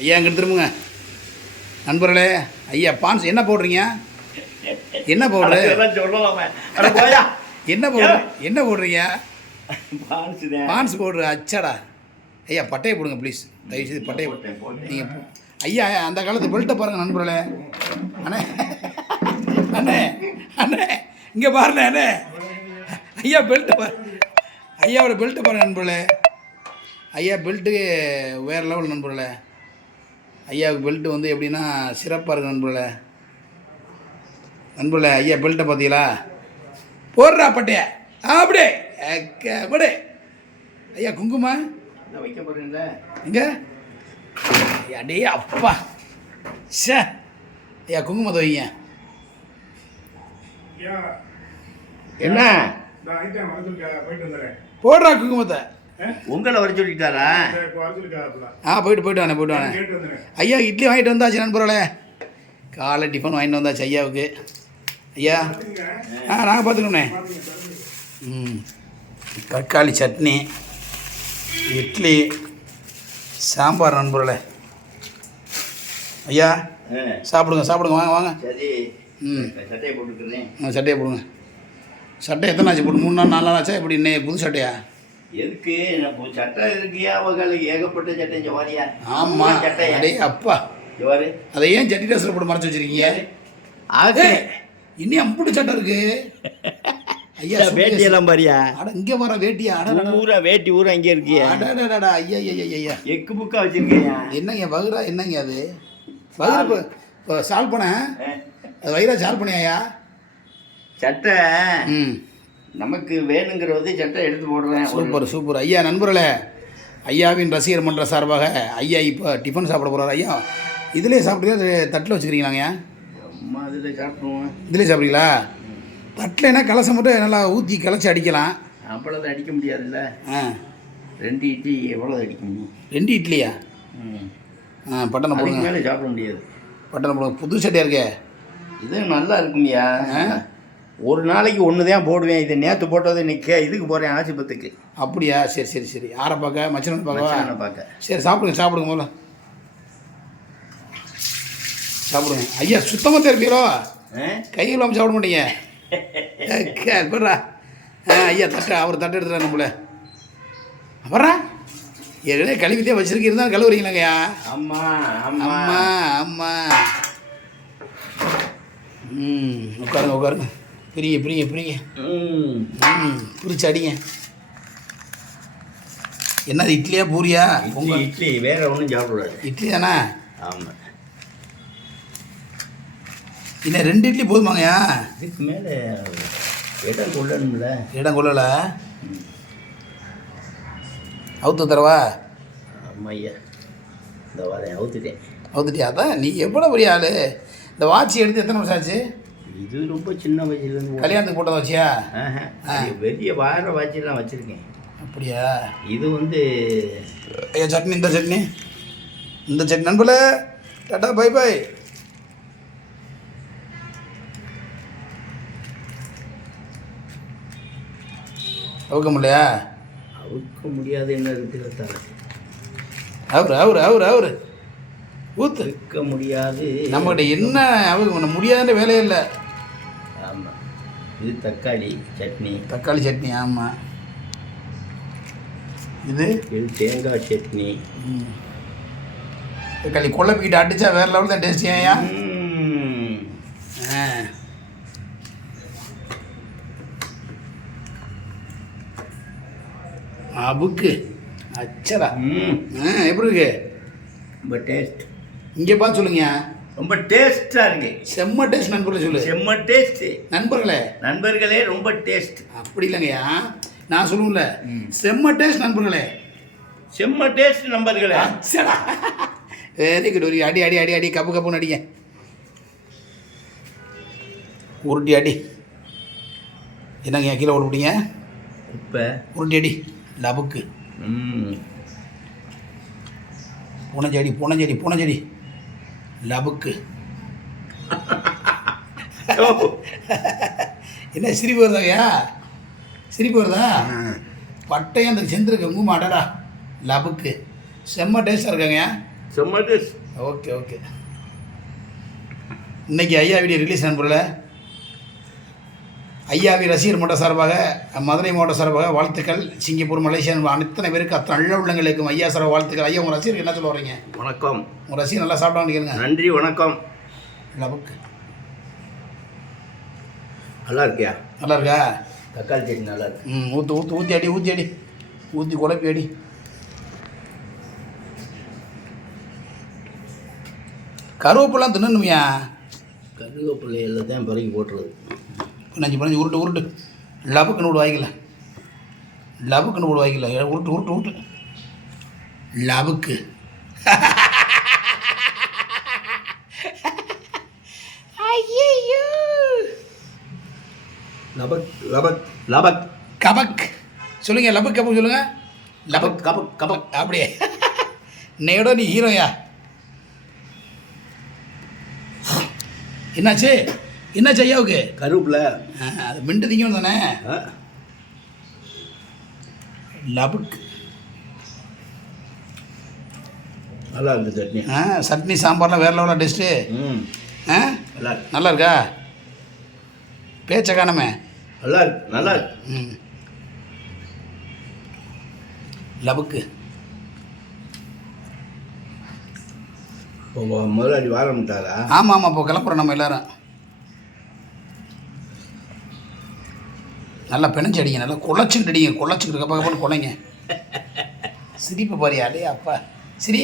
ஐயா இங்கே திரும்புங்க நண்பர்களே. ஐயா பான்ஸ் என்ன போடுறீங்க? என்ன போடுற? என்ன போடுறீங்க? பான்ஸ் போடுற அச்சாடா. ஐயா பட்டையை போடுங்க ப்ளீஸ், தயவுசெய்து பட்டையை நீங்கள். ஐயா அந்த காலத்து பெல்ட்டை பாருங்கள் நண்பர்களே. அண்ணே அண்ணே அண்ணே இங்கே பாருண்ணே அண்ணே. ஐயா பெல்ட்டை பாரு, ஐயாவோட பெல்ட்டை பாருங்க நண்பர்களே. ஐயா பெல்ட்டு வேறு லெவல் நண்பர்களே. ஐயாவுக்கு பெல்ட்டு வந்து எப்படின்னா சிறப்பாக இருக்குது நண்பர்களே. நண்பர்களே ஐயா பெல்ட்டை பார்த்தீங்களா? போடுறா பட்டைய அப்படியே அப்படியே. ஐயா குங்குமா வைக்க போகிறீங்களா? எங்கே அடே அப்பா சே. ஐயா குங்குமத்தை வைங்க. என்ன போடுறா குங்குமத்தை. உங்களை வர சொல்லிட்டாரா? போயிட்டு வாங்க. ஐயா இட்லி வாங்கிட்டு வந்தாச்சு நண்பர்களே. காலை டிஃபன் வாங்கிட்டு வந்தாச்சு ஐயாவுக்கு. ஐயா நாங்கள் பார்த்துக்கோண்ணே. தக்காளி சட்னி, இட்லி, சாம்பார் நண்பர்களே. ஐயா சாப்பிடுங்க வாங்க. சரி. சட்டையை போட்டுக்கிறேன். சட்டையை போடுங்க. சட்டை எத்தனை ஆச்சு போட்டு? 3 நாள் 4 நாள் ஆச்சா? இப்படி இன்னும் புது சட்டையா? எதுக்கு சட்டை இருக்கியா? அவங்களுக்கு ஏகப்பட்ட சட்டை ஜவாரியா? ஆமாம் சட்டை. அடே அப்பா ஜவாரி, அதை ஏன் சட்டி ட்ரெஸ்ஸில் போட்டு மறைச்சி வச்சுருக்கீங்க? இன்னும் அம்புட்டு சட்டை இருக்கு. ஐயா வேட்டியெல்லாம் பாரியா? அட இங்கே வர வேட்டியா? ஊரா வேட்டி ஊரா இங்கே இருக்கியா? அடடா ஐயா ஐயா எக்கு புக்கா வச்சிருக்கியா? என்னங்க வகுரா? என்னங்க அது வகுறு? இப்போ சால்வ் பண்ண அது வயிறா சால்வ் பண்ணியாயா? சட்டை நமக்கு வேணுங்கிறது சட்டை எடுத்து போடுறேன். சூப்பர் ஐயா. நண்பர்களே ஐயாவின் ரசிகர் மன்ற சார்பாக ஐயா இப்போ டிஃபன் சாப்பிட போகிறார். ஐயா இதிலே சாப்பிட்றீங்களா தட்டில் வச்சுக்கிறீங்களாங்க? அம்மா இதில் சாப்பிடுவோம். இதிலே சாப்பிட்றீங்களா? தட்டில்னா கலசை மட்டும் நல்லா ஊற்றி கலச்சி அடிக்கலாம். அவ்வளோது அடிக்க முடியாதுல்ல. 2 இட்லி எவ்வளோ அடிக்க முடியும்? 2 இட்லியா? பட்டனை போடுங்க. மேலே சாப்பிட முடியாது. பட்டனை போடுங்க. புது சட்டையாக இருக்கே. இது நல்லா இருக்குமியா. ஒரு நாளைக்கு 1 தான் போடுவேன். இது நேற்று போட்டது இன்னைக்கு இதுக்கு போகிறேன் ஆசிபத்துக்கு. அப்படியா? சரி. ஆரை பார்க்க மச்சனை பார்க்க. சரி சாப்பிடுங்க முதல்ல சாப்பிடுங்க. ஐயா சுத்தமாக தெரிப்பீரோ? கையில் வாங்க சாப்பிட மாட்டீங்க. போடுறா. ஐயா அவர் தட்டை எடுத்துட்டா நம்மள. அப்புறம் ஏற்கனவே கழுவித்தே வச்சிருக்கீங்க, இருந்தாலும் கழுவுறீங்களாங்கய்யா? ஆமாம். உட்காருங்க. பிரிங்க. பிரிச்சு அடிங்க. என்னது இட்லியா பூரியா? இட்லி வேற ஒன்றும் சாப்பிடக்கூடாது. இட்லி தானே? ஆமாம். இன்னும் 2 இட்லி போதுமாங்கய்யா? இதுக்கு மேலே இடம் கொள்ளணும்ல. இடம் கொள்ளல. அவுத்து தரவா? ஆமாம் ஐயா, இந்த வாரம் அவுத்துட்டியா? அதான் நீ எவ்வளோ பெரிய ஆள். இந்த வாட்சி எடுத்து எத்தனை வருஷம் ஆச்சு? இது ரொம்ப சின்ன வயசுலேருந்து. கல்யாணத்துக்கு போட்டதை வச்சியா? பெரிய வார வாட்சிலாம் வச்சுருக்கேன். அப்படியா? இது வந்து ஐயா சட்னி, இந்த சட்னி நண்பர்களே. Tata bye. அவுக்க முடியலையா? அவுக்க முடியாது. என்ன இருக்கிறதால அவரு ஊத்து இருக்க முடியாது. நம்மகிட்ட என்ன அவருக்கு முடியாதுன்ற வேலையே இல்லை. ஆமாம். இது தக்காளி சட்னி. ஆமாம். இது தேங்காய் சட்னி. தக்காளி குழப்பிக்கிட்டு அடித்தா வேறு லெவலில் தான் டேஸ்டி. ஐயா அபுக்கு அச்சரா. எப்படி இருக்கு? ரொம்ப டேஸ்ட். இங்கே பார்த்து சொல்லுங்க. ரொம்ப டேஸ்ட்டாக இருக்கு. செம்ம டேஸ்ட் நண்பர்களே. சொல்லு செம்ம டேஸ்ட்டு நண்பர்களே. ரொம்ப டேஸ்ட். அப்படி இல்லைங்கய்யா, நான் சொல்லுவேன்ல செம்ம டேஸ்ட் நண்பர்களே. செம்ம டேஸ்ட் நண்பர்களே. அச்சடா வெரி குட். ஒரு அடி கப்புன்னு அடிங்க. உருட்டி அடி. என்னங்க கீழே ஓடிவிட்டீங்க? இப்போ உருட்டி அடி லபுக்கு. பூனஞ்செடி லபுக்கு. என்ன சிரிப்பு வருதாங்கய்யா? சிரிப்பு வருதா? பட்டையும் அந்த செந்திருக்கு மூமாடடா லபுக்கு. செம்ம டேஸ்ட்டாக இருக்காங்க. செம்ம டேஸ்ட். Okay okay. இன்னைக்கு ஐயா வீடியோ ரிலீஸ் நண்பர்களே. ஐயாவி ரசிகர் மன்ற சார்பாக, மதுரை மாவட்ட சார்பாக வாழ்த்துக்கள். சிங்கப்பூர், மலேசியா அத்தனை பேருக்கு நல்ல உள்ளங்களுக்கும் ஐயா சார் வாழ்த்துக்கள். ஐயா உங்கள் ரசிகருக்கு என்ன சொல்ல வரீங்க? வணக்கம். உங்கள் ரசிகர் நல்லா சாப்பிட்டான்னு கேளுங்க. நன்றி, வணக்கம். லபுக்கு நல்லா இருக்கியா? நல்லா இருக்கா? தக்காளி சட்னி நல்லா இருக்கு. ஊற்றி அடி ஊற்றி குழப்பி அடி. கருவேப்பெல்லாம் தின்னணுமையா? கருவேப்பிலை எல்லாம் தான் பிறகு போட்டுறது. பிணைஞ்சு உருட்டு லபுக்குன்னு விடு வாய்க்கல. உருட்டு லபுக்கு. ஐயோ லபக் கபக் சொல்லுங்க. லபக் கபக் சொல்லுங்க. லபக் கபக் கபக். அப்படியே இன்னையோட நீ ஹீரோயா. என்னாச்சு ஐயாவுக்கு? கருவேப்பிலை அது மிண்டு திங்கணும் தானே. லபுக்கு நல்லா இருக்கு சட்னி. சட்னி சாம்பார்லாம் வேறு லெவலாக டேஸ்ட்டு. நல்லா இருக்கா? பேச்சை காணமே. நல்லா இருக்கு. லபுக்கு முதலாளி வாரம்ட்டாரா? ஆமாம் இப்போ கிளம்புறோம் நம்ம எல்லோரும். நல்லா பிணைஞ்சு அடிங்க, நல்லா குழச்சிக்கிட்டு அடிங்க. குழச்சிக்கிட்டு கப்பா குழைங்க. சிரிப்பு பாரியா? அடே அப்பா சிரி.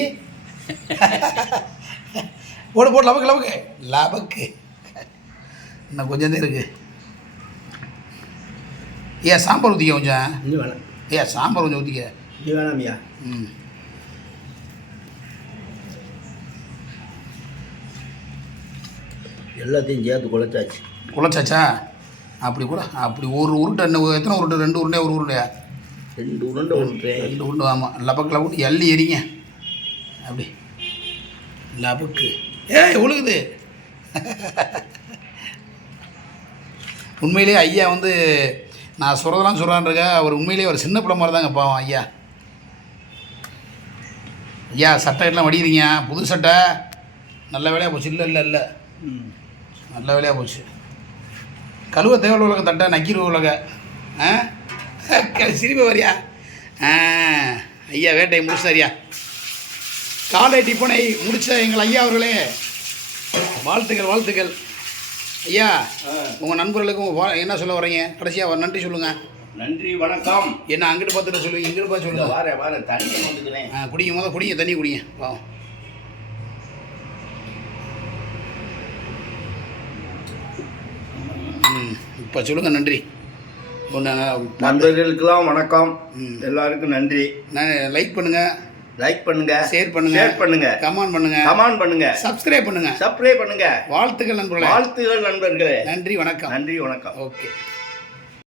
போடு லபக்கு. இன்னும் கொஞ்சம் தான் இருக்குது. ஏன் சாம்பார் ஊற்றிக்க கொஞ்சம்? இன்னும் வேணாம். சாம்பார் கொஞ்சம் ஊற்றிக்க. இன்னும் வேணாமியா? எல்லாத்தையும் சேர்த்து குழச்சாச்சா? அப்படி ஒரு உருட்டை எத்தனை உருட்டை? 2 உருண்டை. ஒரு உருண்டையா? 2 உருண்டை. ஆமாம். லபக்கு எள்ளி எறிங்க அப்படி. லபக்கு ஒழுகுது. உண்மையிலே ஐயா வந்து நான் சொல்கிறதெல்லாம் சொல்கிறான்ருக்கா. அவர் உண்மையிலே ஒரு சின்ன பிள்ளை மாதிரி தாங்க பாவம் ஐயா. சட்டை எல்லாம் வடிக்கிறீங்க. புது சட்டை நல்ல வேலையாக போச்சு. இல்லை நல்ல வேலையாக போச்சு. கழுவ தேவையான உலக தட்டை நக்கிரு உலக. சிரிப்பு வரியா? ஐயா வேட்டையை முடிச்சாரியா? காலை டிஃபனை முடித்த எங்கள் ஐயா அவர்களே வாழ்த்துக்கள். ஐயா உங்கள் நண்பர்களுக்கும் என்ன சொல்ல வரீங்க? கடைசியாக நன்றி சொல்லுங்கள். நன்றி, வணக்கம். என்ன அங்கிட்டு பார்த்துட்டு சொல்லுங்க, இங்கிட்டு பார்த்து சொல்லுங்கள். வார தண்ணி வந்துக்கிறேன். குடிங்க தண்ணி குடிங்க. பாவம். இப்போ சொல்லுங்கள் நன்றி. நண்பர்களுக்கெல்லாம் வணக்கம். எல்லாருக்கும் நன்றி. லைக் பண்ணுங்க, ஷேர் பண்ணுங்க, கமெண்ட் பண்ணுங்க, சப்ஸ்கிரைப் பண்ணுங்க. வாழ்த்துக்கள் நண்பர்களே. நன்றி, வணக்கம். ஓகே.